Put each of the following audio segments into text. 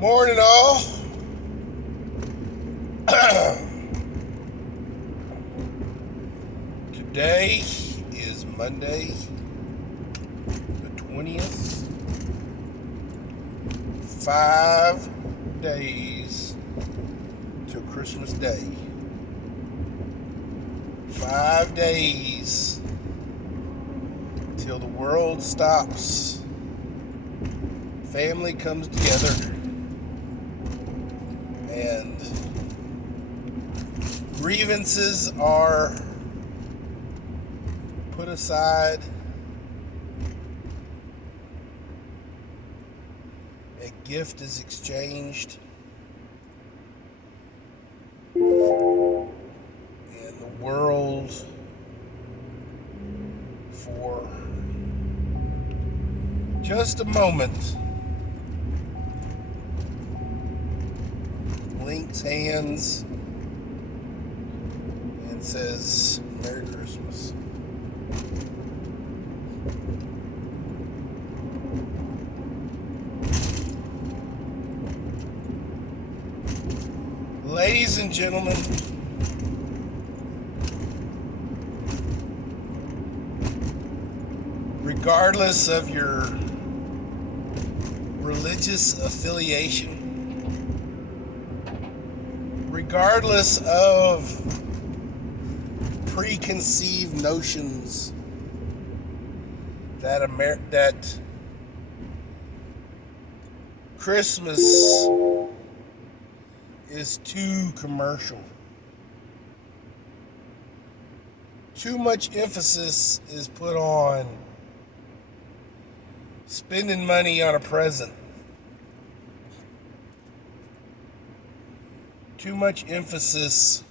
Morning, all. Today is Monday, the 20th. 5 days till Christmas Day. 5 days till the world stops. Family comes together. And grievances are put aside. A gift is exchanged. And the world, for just a moment, links hands and says, Merry Christmas. Ladies and gentlemen, regardless of your religious affiliation, regardless of preconceived notions that that Christmas is too commercial. Too much emphasis is put on spending money on a present. Too much emphasis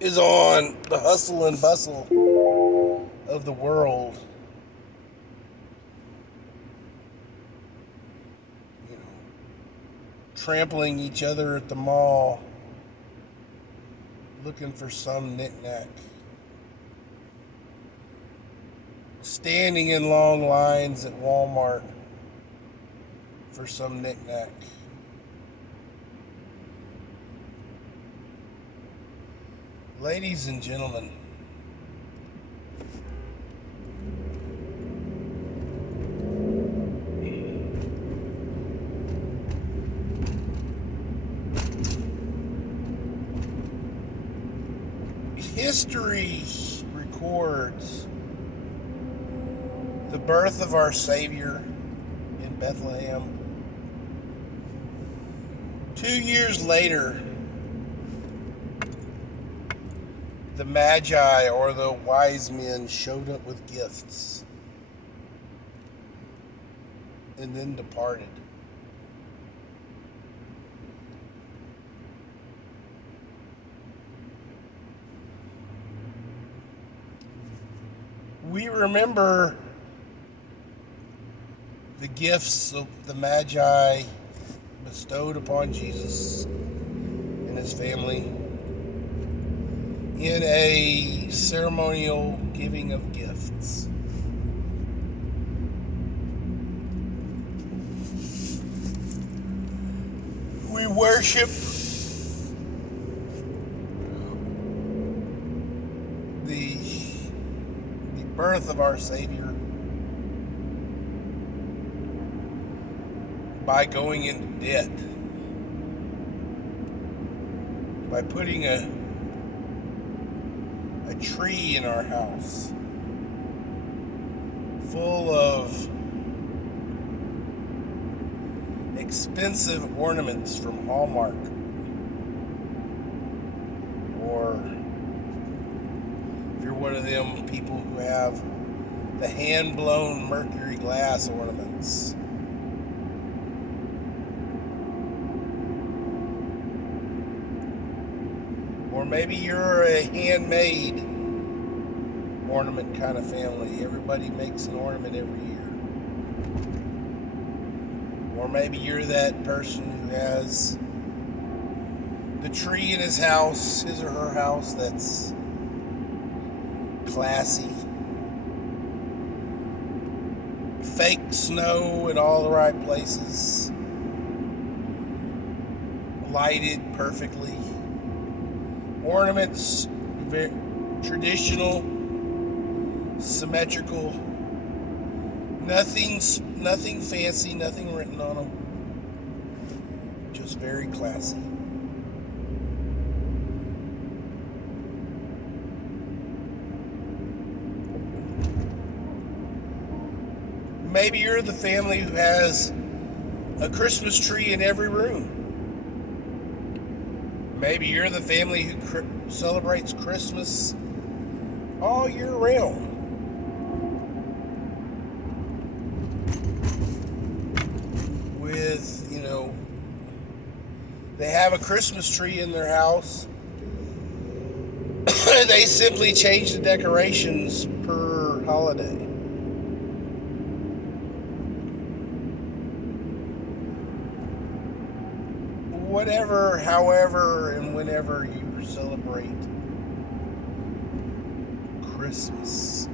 is on the hustle and bustle of the world. Trampling each other at the mall, looking for some knick-knack. Standing in long lines at Walmart for some knick-knack. Ladies and gentlemen, history records the birth of our Savior in Bethlehem. 2 years later, the Magi, or the wise men, showed up with gifts and then departed. We remember the gifts of the Magi bestowed upon Jesus and his family in a ceremonial giving of gifts. We worship the birth of our Savior by going into debt, by putting a tree in our house full of expensive ornaments from Hallmark, or if you're one of them people who have the hand-blown mercury glass ornaments. Or maybe you're a handmade ornament kind of family. Everybody makes an ornament every year. Or maybe you're that person who has the tree in his house, his or her house, that's classy. Fake snow in all the right places. lighted perfectly. Ornaments, very traditional, symmetrical. Nothing fancy, nothing written on them. Just very classy. Maybe you're the family who has a Christmas tree in every room. Maybe you're the family who celebrates Christmas all year round. With, they have a Christmas tree in their house. They simply change the decorations per holiday. Whatever, however, and whenever you celebrate Christmas.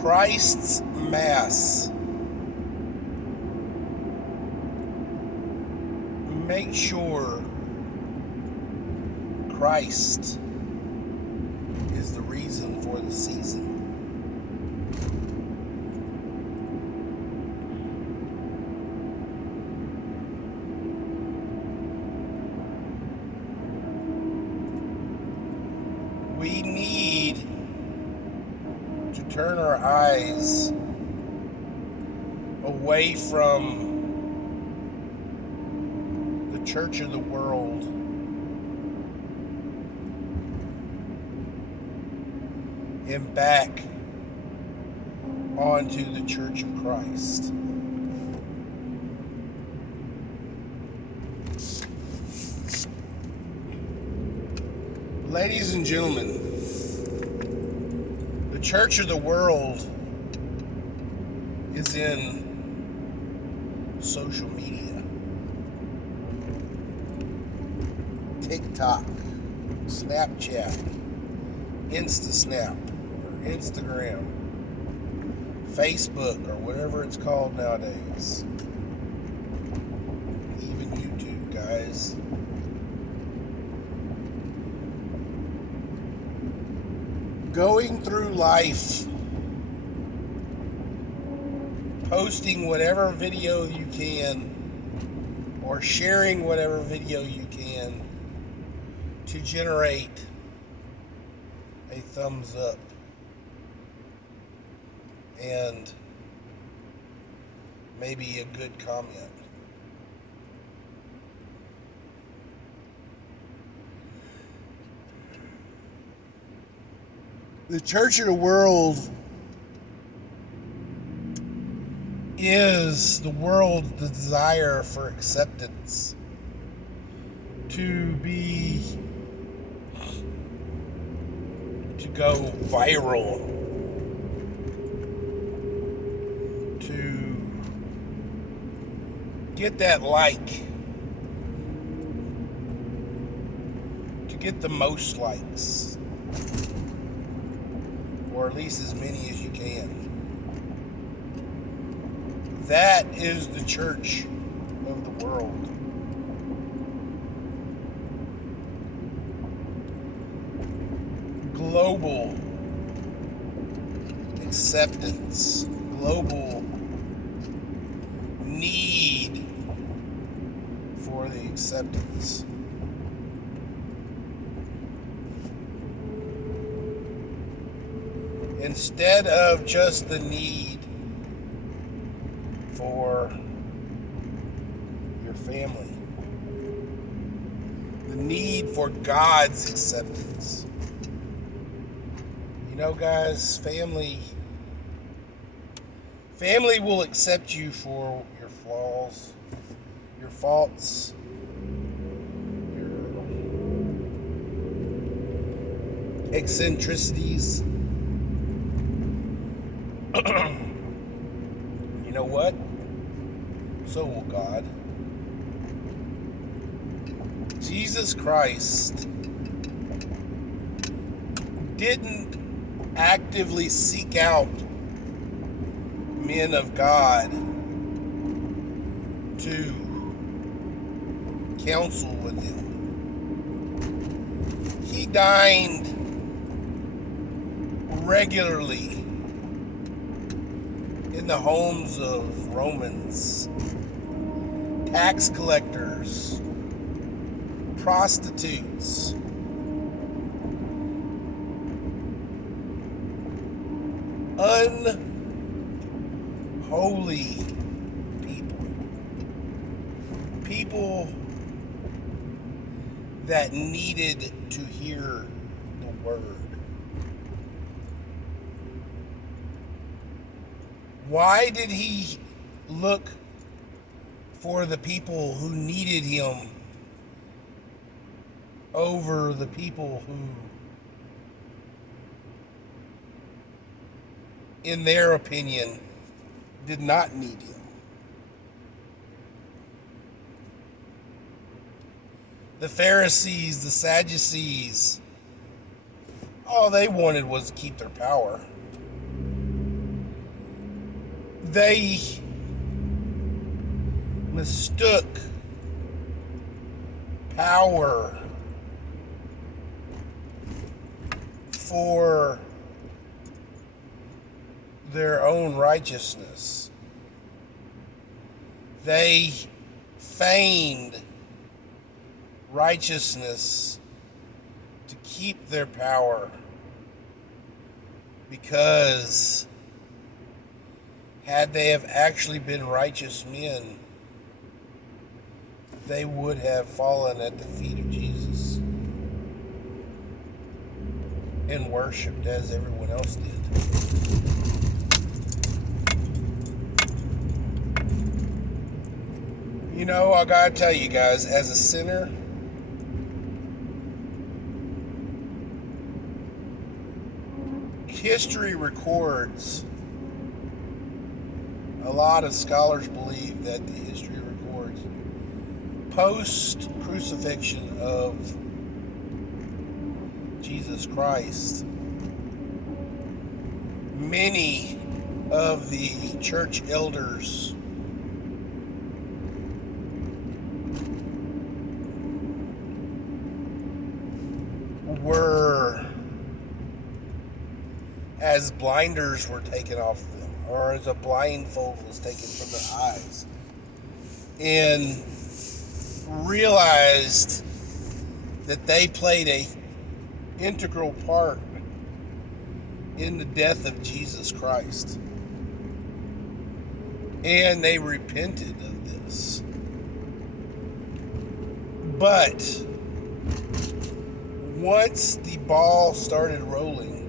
Christ's Mass. Make sure Christ is the reason for the season. We need to turn our eyes away from the church of the world and back onto the Church of Christ. Ladies and gentlemen, the church of the world is in social media. TikTok, Snapchat, InstaSnap, or Instagram, Facebook, or whatever it's called nowadays. Even YouTube, guys. Going through life, posting whatever video you can, or sharing whatever video you can to generate a thumbs up and maybe a good comment. The church of the world is the world's desire for acceptance, to go viral, to get that like, to get the most likes, or at least as many as you can. That is the church of the world. Global acceptance, global need for the acceptance. Instead of just the need for your family, the need for God's acceptance. You know, guys, family will accept you for your flaws, your faults, your eccentricities. You know what? So will God. Jesus Christ didn't actively seek out men of God to counsel with them. He dined regularly in the homes of Romans, tax collectors, prostitutes, unholy people that needed to hear the word. Why did he look for the people who needed him over the people who, in their opinion, did not need him? The Pharisees, the Sadducees, all they wanted was to keep their power. They mistook power for their own righteousness. They feigned righteousness to keep their power, because had they have actually been righteous men, they would have fallen at the feet of Jesus and worshipped as everyone else did. You know, I gotta tell you guys, as a sinner, history records, a lot of scholars believe that the history records post-crucifixion of Jesus Christ, many of the church elders were, as blinders were taken off of them, or as a blindfold was taken from their eyes, and realized that they played a integral part in the death of Jesus Christ. And they repented of this. But once the ball started rolling,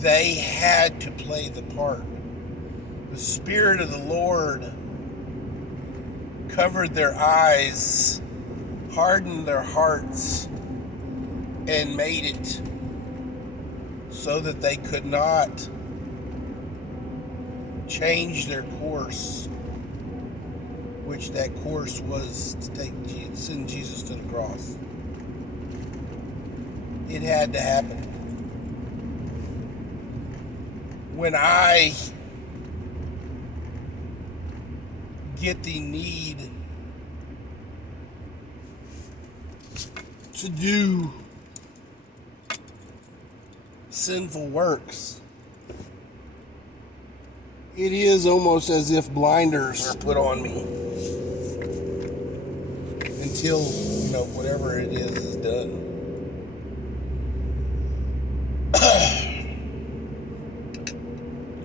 they had to play the part. The Spirit of the Lord covered their eyes, hardened their hearts, and made it so that they could not change their course, which that course was to send Jesus to the cross. It had to happen. When I get the need to do sinful works, it is almost as if blinders are put on me until, whatever it is done.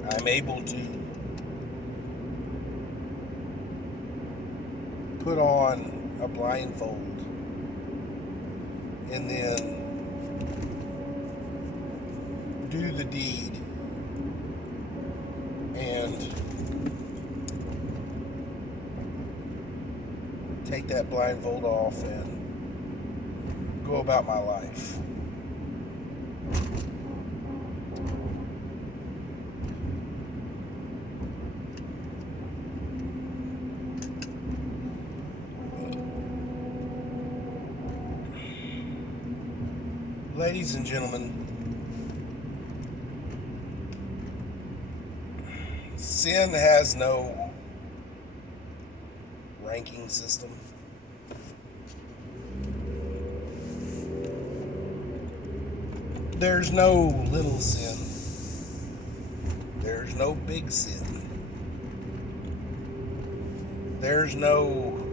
I'm able to put on a blindfold and then do the deed and take that blindfold off and go about my life. Ladies and gentlemen, sin has no ranking system. There's no little sin. There's no big sin. There's no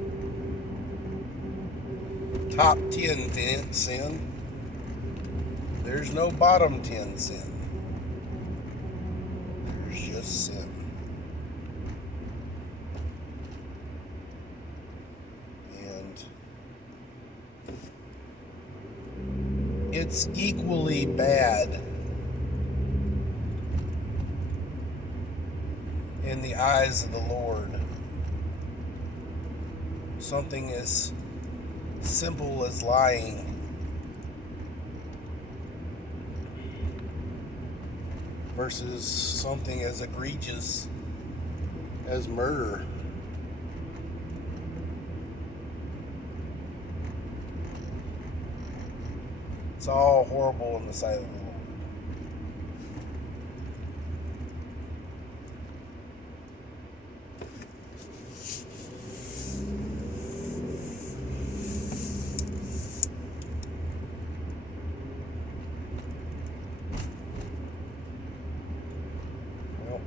top 10 sin. There's no bottom 10 sin. There's just sin. And it's equally bad in the eyes of the Lord. Something as simple as lying versus something as egregious as murder. It's all horrible in the sight of the Lord. Well,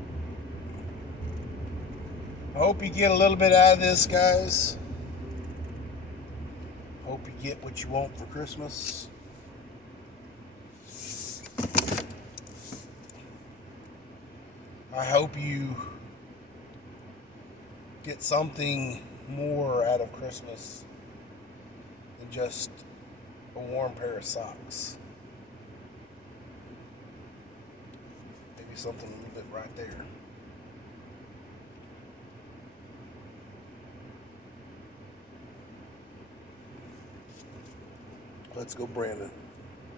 I hope you get a little bit out of this, guys. Hope you get what you want for Christmas. I hope you get something more out of Christmas than just a warm pair of socks. Maybe something a little bit right there. Let's go, Brandon.